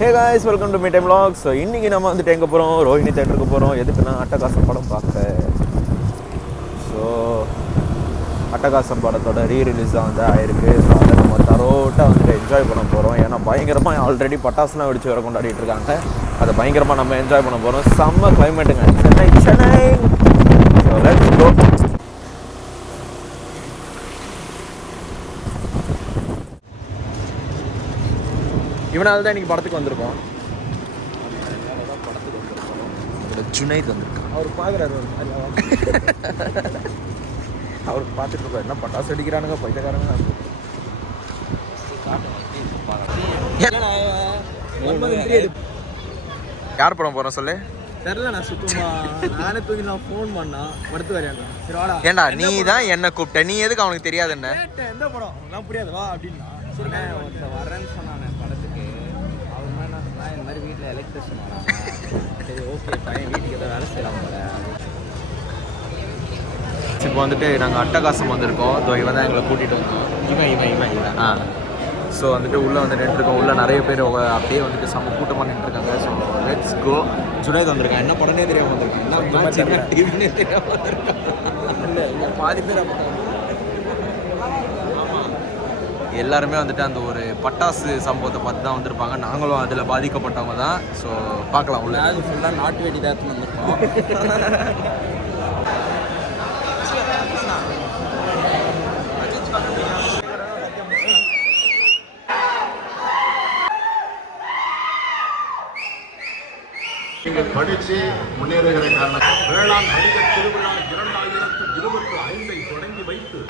Hey guys, welcome to me time vlogs. So இன்றைக்கி நம்ம வந்துட்டு எங்கே போகிறோம்? ரோஹிணி தேட்டருக்கு போகிறோம். எதுக்குன்னா அட்டகாசம் படம் பார்க்க. ஸோ அட்டகாசம் படத்தோட ரீரிலீஸ் தான் வந்து ஆயிருக்கு. ஸோ அதை நம்ம தரோட்டாக வந்துட்டு என்ஜாய் பண்ண போகிறோம். ஏன்னா பயங்கரமாக ஆல்ரெடி பட்டாசுலாம் வெடிச்சு வேறு கொண்டாடிட்டு இருக்காங்க. அதை பயங்கரமாக நம்ம என்ஜாய் பண்ண போகிறோம். செம்ம கிளைமேட்டுங்க, Chennai Chennai. So let's go. இவனால் தான் இன்றைக்கி படத்துக்கு வந்திருக்கோம். ஜுனைத் வந்திருக்கான். அவர் பார்க்குறாரு, அவர் பார்த்துட்டு இருப்பார். என்ன பட்டாசு அடிக்கிறானுங்க பைத்தக்காரங்க. யார் படம் போகிறோம் சொல்லு? தெரியல, நான் சுத்தமா நானே தூக்கி நான் ஃபோன் பண்ணா படுத்து வரையாண்டா. சரி வாடா. ஏண்டா நீ தான் என்ன கூப்பிட்ட, நீ எதுக்கு அவனுக்கு தெரியாது? என்ன எந்த படம் நான் புரியாது வா அப்படின்னா. சரி ஒருத்தர் வரேன்னு சொன்னானே படத்துக்கு. அவர் என்ன சொன்னா, இந்த மாதிரி வீட்டில் எலக்ட்ரிஷன் வராங்க. சரி ஓகே பையன் வீட்டுக்கு ஏதோ வேலை செய்யலாம் போல. இப்போ வந்துட்டு நாங்கள் அட்டகாசம் வந்திருக்கோம். ஸோ இவன் தான் எங்களை கூட்டிகிட்டு வந்தோம். இவன் ஸோ வந்துட்டு உள்ளே வந்து நின்றுருக்கோம். உள்ளே நிறைய பேர் அப்படியே வந்துட்டு செம்ம கூட்டமாக நின்றுருக்காங்க. So let's go. ஜுனைத் வந்திருக்கான். என்ன படனே தெரியாமல் வந்திருக்கான். என்ன டிவினே தெரியாமல் வந்திருக்கான். இல்லை இங்கே பாதி பேர் அப்போ எல்லாருமே வந்துட்டு அந்த ஒரு பட்டாசு சம்பவத்தை பார்த்து தான் வந்திருப்பாங்க. நாங்களும் அதில் பாதிக்கப்பட்டவங்க தான். ஸோ பார்க்கலாம். உள்ள அது ஃபுல்லாக நாட்டு வெடி தான் வந்திருக்கோம். நீங்கள் படித்து முன்னேறுகிற காரணம் வேளாண் வணிக திருவிழா 2025 தொடங்கி வைத்து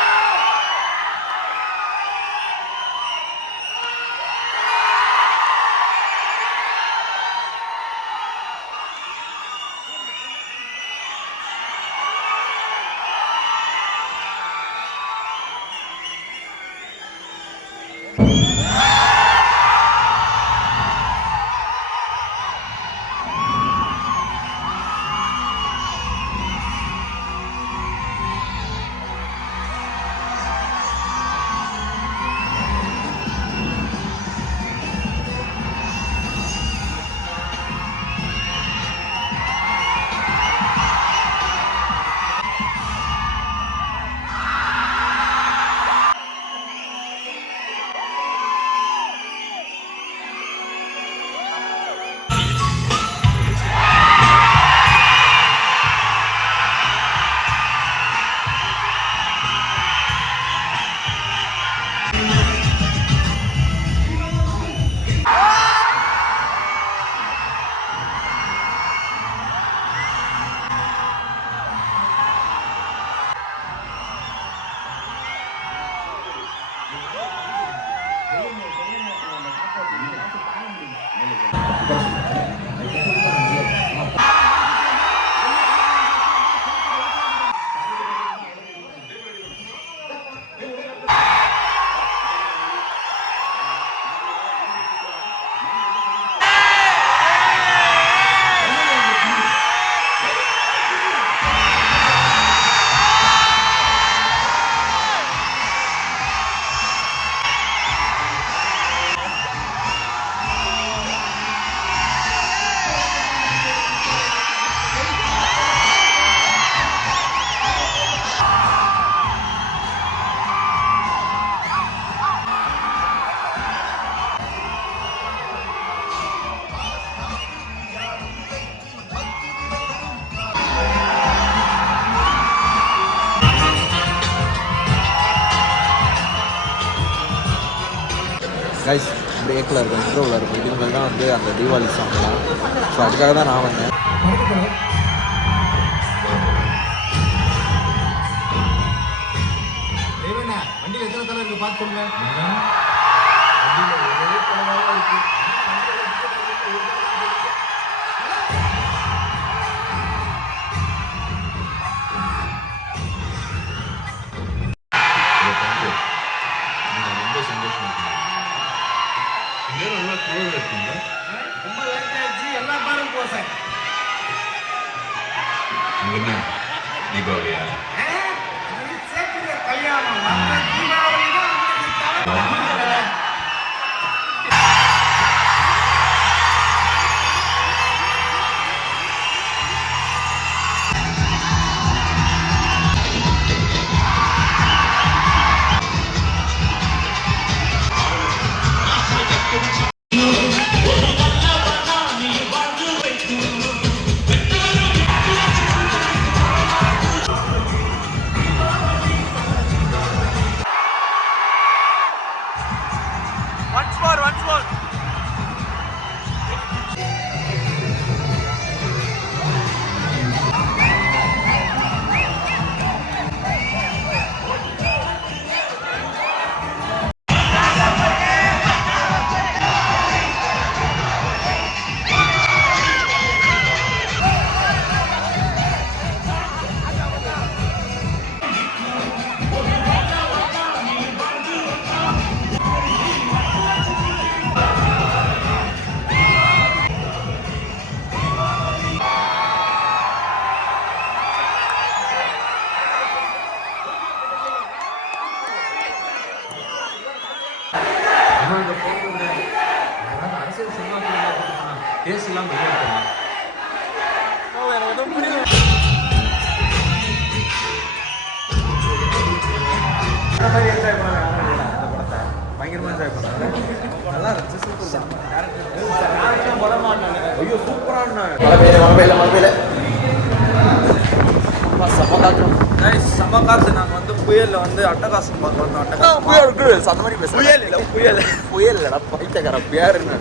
கைஸ் பிரேக்கில் இருக்கும், இன்ட்ரோவில் இருக்கும். இதுக்கு மேலே தான் வந்து அந்த தீபாவளி சாங்லாம். ஸோ அதுக்காக தான் நான் வந்தேன். வண்டியில் எத்தனை தலை இருக்கு பார்த்து சொல்லுங்க. ரொம்ப சந்தோஷம் நல்லா குளிர் இருக்குங்க. ரொம்ப லைட் ஆயிடுச்சு. எல்லா பாரும் போசேன். என்ன தீபாவளியா? கல்யாணம் தீபாவளி தான். அவன் அங்கே போகிறது யாராவது அரசியல் செல்வாக்கு கேஸ் எல்லாம் பண்ணியிருக்காங்க. பயங்கரமா என்ஜாய் பண்ணாங்க. நல்லா இருந்துச்சு. சூப்பர். ஐயோ சூப்பரான மழை பெய்யல செம்ம காற்று. செம்ம காற்று. நாங்கள் வந்து புயலில் வந்து அட்டகாசம் பார்க்க வந்தோம். அட்டகாசம் புயல் அந்த மாதிரி பேச புயல் இல்லை புயல் இல்லைடா பைத்தக்கார பேருன்னு.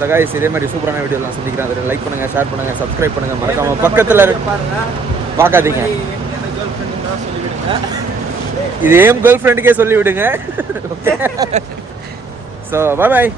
சகாய்ஸ் இதே மாதிரி சூப்பரான வீடியோலாம் சந்திக்கிறேன். அதில் லைக் பண்ணுங்கள், ஷேர் பண்ணுங்கள், சப்ஸ்கிரைப் பண்ணுங்கள். மறக்காமல் பக்கத்தில் பாருங்க பார்க்காதீங்க. என் கேர்ள் ஃப்ரெண்டு தான் சொல்லிவிடுங்க. இது ஏன் கேர்ள் ஃப்ரெண்டுக்கே சொல்லிவிடுங்க. So bye.